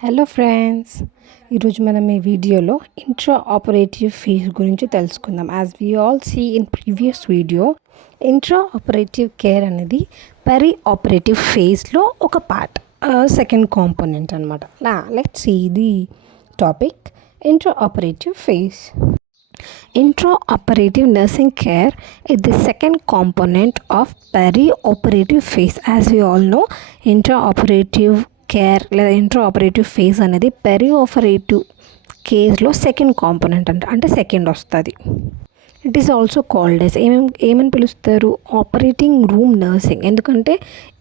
Hello friends, ఈరోజు మనం ఈ వీడియోలో ఇంట్రా ఆపరేటివ్ ఫేజ్ గురించి తెలుసుకుందాం. As we all see in previous video, intraoperative care అనేది పెరి ఆపరేటివ్ ఫేజ్లో ఒక పార్ట్, సెకండ్ కాంపోనెంట్ అనమాట. Let's see the topic intra operative phase. Intraoperative nursing care is the second component of perioperative phase. As we all know, intraoperative care లేదా intraoperative phase అనేది పెరిఆపరేటివ్ కేర్లో second component అంటే second వస్తుంది. It is also called as ఏమని పిలుస్తారు, operating room nursing. ఎందుకంటే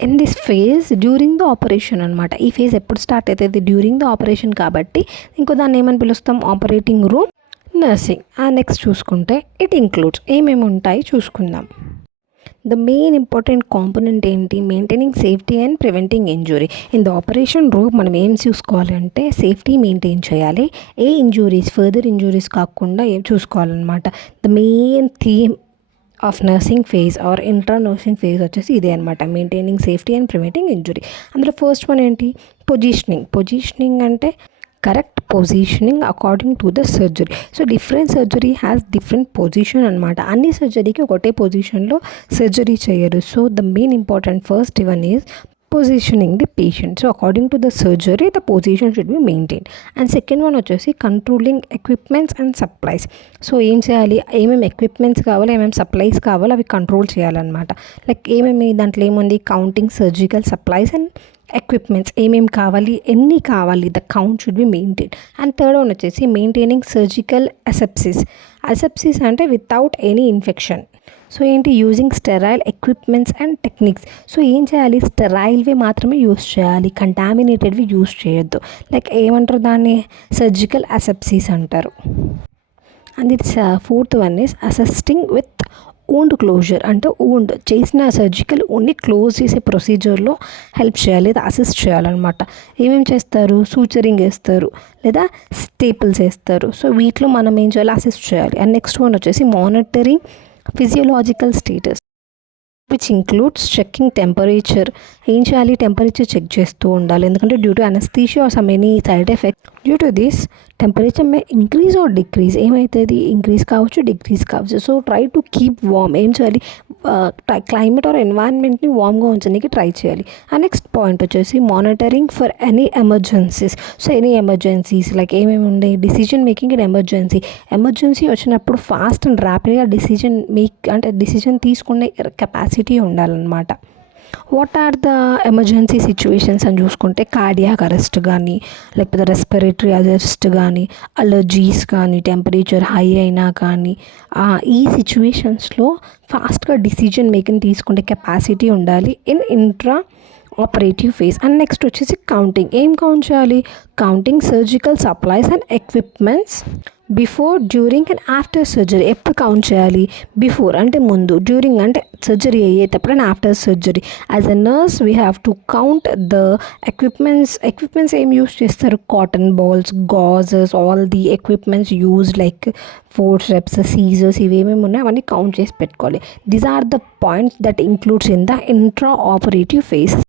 in this phase during the operation అనమాట. ఈ phase ఎప్పుడు స్టార్ట్ అవుతుంది, డ్యూరింగ్ ద ఆపరేషన్ కాబట్టి ఇంకో దాన్ని ఏమని పిలుస్తాం, ఆపరేటింగ్ రూమ్ నర్సింగ్. నెక్స్ట్ చూసుకుంటే ఇట్ ఇంక్లూడ్స్ ఏమేమి ఉంటాయి చూసుకుందాం. ద మెయిన్ ఇంపార్టెంట్ కాంపోనెంట్ ఏంటి, maintaining safety and preventing injury. In the operation room మనం ఏం చూసుకోవాలంటే సేఫ్టీ మెయింటైన్ చేయాలి, ఏ ఇంజురీస్ ఫర్దర్ ఇంజురీస్ కాకుండా ఏం చూసుకోవాలన్నమాట. The main theme of nursing phase or intra nursing phase వచ్చేసి ఇదే అనమాట, maintaining safety and preventing injury. అందులో ఫస్ట్ వన్ ఏంటి, పొజిషనింగ్ అంటే correct positioning according to the surgery. So different surgery has different position అనమాట. అన్ని సర్జరీకి ఒకటే పొజిషన్లో సర్జరీ చేయరు. So the main important first one is positioning the patient. So according to the surgery the position should be maintain. And second one వచ్చేసి controlling equipments and supplies. So ఏం చేయాలి, ఏమేమి ఎక్విప్మెంట్స్ కావాలి, ఏమేమి సప్లైస్ కావాలి అవి control చేయాలన్నమాట. Like ఏమేమి దాంట్లో ఏముంది, counting surgical supplies and equipments ఏమేమి కావాలి, ఎన్ని కావాలి, the count should be maintain. And third one వచ్చేసి మెయింటైనింగ్ సర్జికల్ అసెప్సిస్ అంటే వితౌట్ ఎనీ ఇన్ఫెక్షన్. సో ఏంటి, using sterile equipments and techniques. So ఏం చేయాలి, స్టెరైల్వి మాత్రమే యూస్ చేయాలి, కంటామినేటెడ్వి యూస్ చేయొద్దు. లైక్ ఏమంటారు దాన్ని, సర్జికల్ అసెప్సిస్ అంటారు. And it's fourth one is assisting with wound closure. అంటే ఊండ్ చేసిన సర్జికల్ ఊండ్ని క్లోజ్ చేసే ప్రొసీజర్లో హెల్ప్ చేయాలి లేదా అసిస్ట్ చేయాలన్నమాట. ఏమేమి చేస్తారు, సూచరింగ్ వేస్తారు లేదా స్టేపుల్స్ వేస్తారు. సో వీటిలో మనం ఏం చేయాలి, అసిస్ట్ చేయాలి. అండ్ నెక్స్ట్ వన్ వచ్చేసి monitoring physiological status which includes checking temperature. ఏం చేయాలి, టెంపరేచర్ చెక్ చేస్తూ ఉండాలి. ఎందుకంటే due to anaesthesia or some any side effect due to this temperature may increase or decrease. ఏమవుతుంది, ఇంక్రీజ్ కావచ్చు, డిక్రీజ్ కావచ్చు. So try to keep warm. ఏం చేయాలి, క్లైమేట్ ఆర్ ఎన్వైరన్మెంట్ని వార్మ్గా ఉంచడానికి ట్రై చేయాలి. అండ్ నెక్స్ట్ పాయింట్ వచ్చేసి monitoring for any emergencies. So any emergencies like ఏమేమి ఉండే, డిసిజన్ మేకింగ్ ఇన్ ఎమర్జెన్సీ వచ్చినప్పుడు ఫాస్ట్ అండ్ ర్యాపిడ్గా డిసిజన్ తీసుకునే కెపాసిటీ ఉండాలన్నమాట. What are the emergency situations అని చూసుకుంటే కార్డియాక్ అరెస్ట్ కానీ, లేకపోతే రెస్పిరేటరీ అరెస్ట్ కానీ, అలర్జీస్ కానీ, టెంపరేచర్ హై అయినా కానీ, ఈ సిచ్యువేషన్స్లో ఫాస్ట్గా డిసిజన్ మేకింగ్ తీసుకునే కెపాసిటీ ఉండాలి in intra operative phase. And next వచ్చేసి కౌంటింగ్. ఏం కౌంట్ చేయాలి, counting surgical supplies and equipments before, during and after surgery. ఎప్పుడు కౌంట్ చేయాలి, బిఫోర్ అంటే ముందు, డ్యూరింగ్ అంటే సర్జరీ అయ్యేటప్పుడు, and after surgery. As a nurse we have to count the equipments ఏం యూస్ చేస్తారు, cotton balls, gauzes, all the equipments use like forceps, scissors, ఇవేమేమి ఉన్నాయి అవన్నీ కౌంట్ చేసి పెట్టుకోవాలి. These are the points that includes in the intra operative phase.